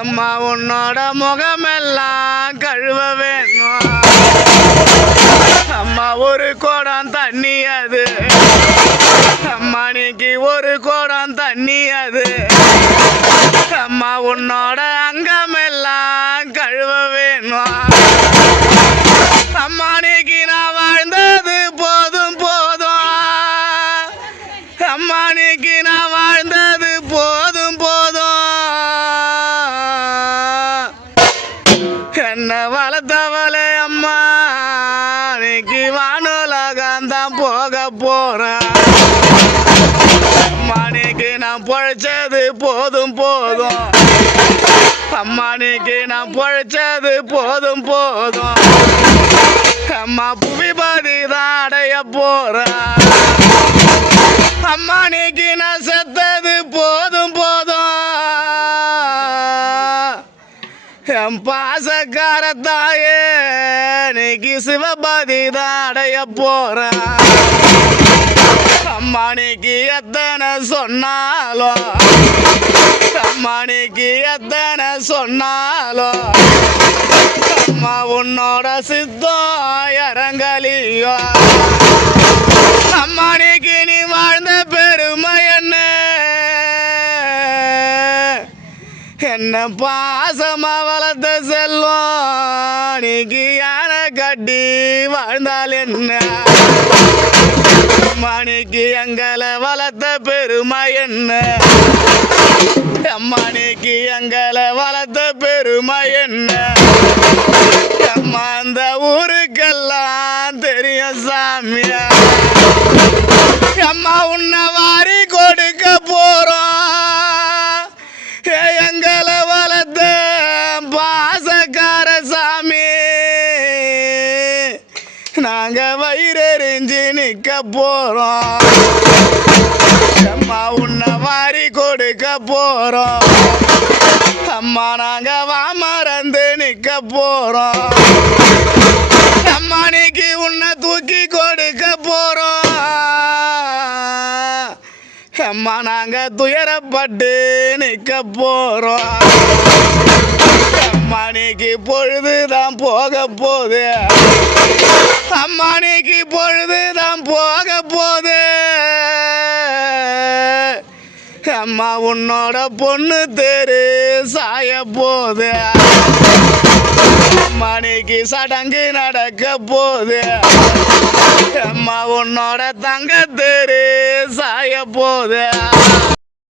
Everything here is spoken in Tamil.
அம்மா உன்னோட முகமெல்லாம் கழுவ வேணும்? அம்மா ஒரு கோடம் தண்ணி அது. அம்மா நீக்கு ஒரு கோடம் தண்ணி அது. அம்மா உன்னோட அங்கமெல்லாம் கழுவ வேணும்? அம்மா நீக்கு நான் வாழ்ந்தது போதும் போதும். அம்மா நீக்கு போறேன். அம்மா நான் பொழைச்சது போதும் போதும். அம்மானிக்கு நான் பொழைச்சது போதும் போதும். அம்மா புவிபாதி தான் அடைய போறேன். அம்மானிக்கு நான் செத்தது போதும் போதும். என் பாசக்கார தாயே நீக்கு சிவபாதி தான் அடைய போறேன். அம்மா எத்தனை சொன்னாலோ? அம்மா எத்தனை சொன்னாலோ? அம்மா உன்னோட சித்தம் இறங்கலியோ? அம்மா நீ வாழ்ந்த பெருமை என்ன? என்ன பாசமா வளர்த்த செல்வம்? நீக்கு யானை கட்டி வாழ்ந்தால் என்ன? அம்மானிக்கு எங்களை வளர்த்த பெருமை என்ன? அம்மானிக்கு எங்களை வளர்த்த பெருமை என்ன? அம்மா அந்த ஊருக்கெல்லாம் தெரியும் சாமியா. அம்மா உன்னை வாரி கொடுக்க போறோம். நாங்க வயிறெறிஞ்சு நிக்க போறோம். அம்மா உன்னை வாரி கொடுக்க போறோம். அம்மா நாங்க வாமறந்து நிக்க போறோம். அம்மா நீக்கு உன்னை தூக்கி கொடுக்க போறோம் நாங்க துயரப்பட்டு நிக்க போறோம். அம்மா பொழுது பொழுதுதான் போக போது அம்மானிக்கு பொழுது பொழுதுதான் போக போது அம்மா உன்னோட பொண்ணு தெரு சாய போகுது. மணிக்கு சடங்கு நடக்க போது அம்மா உன்னோட தங்க தெரு சாய போது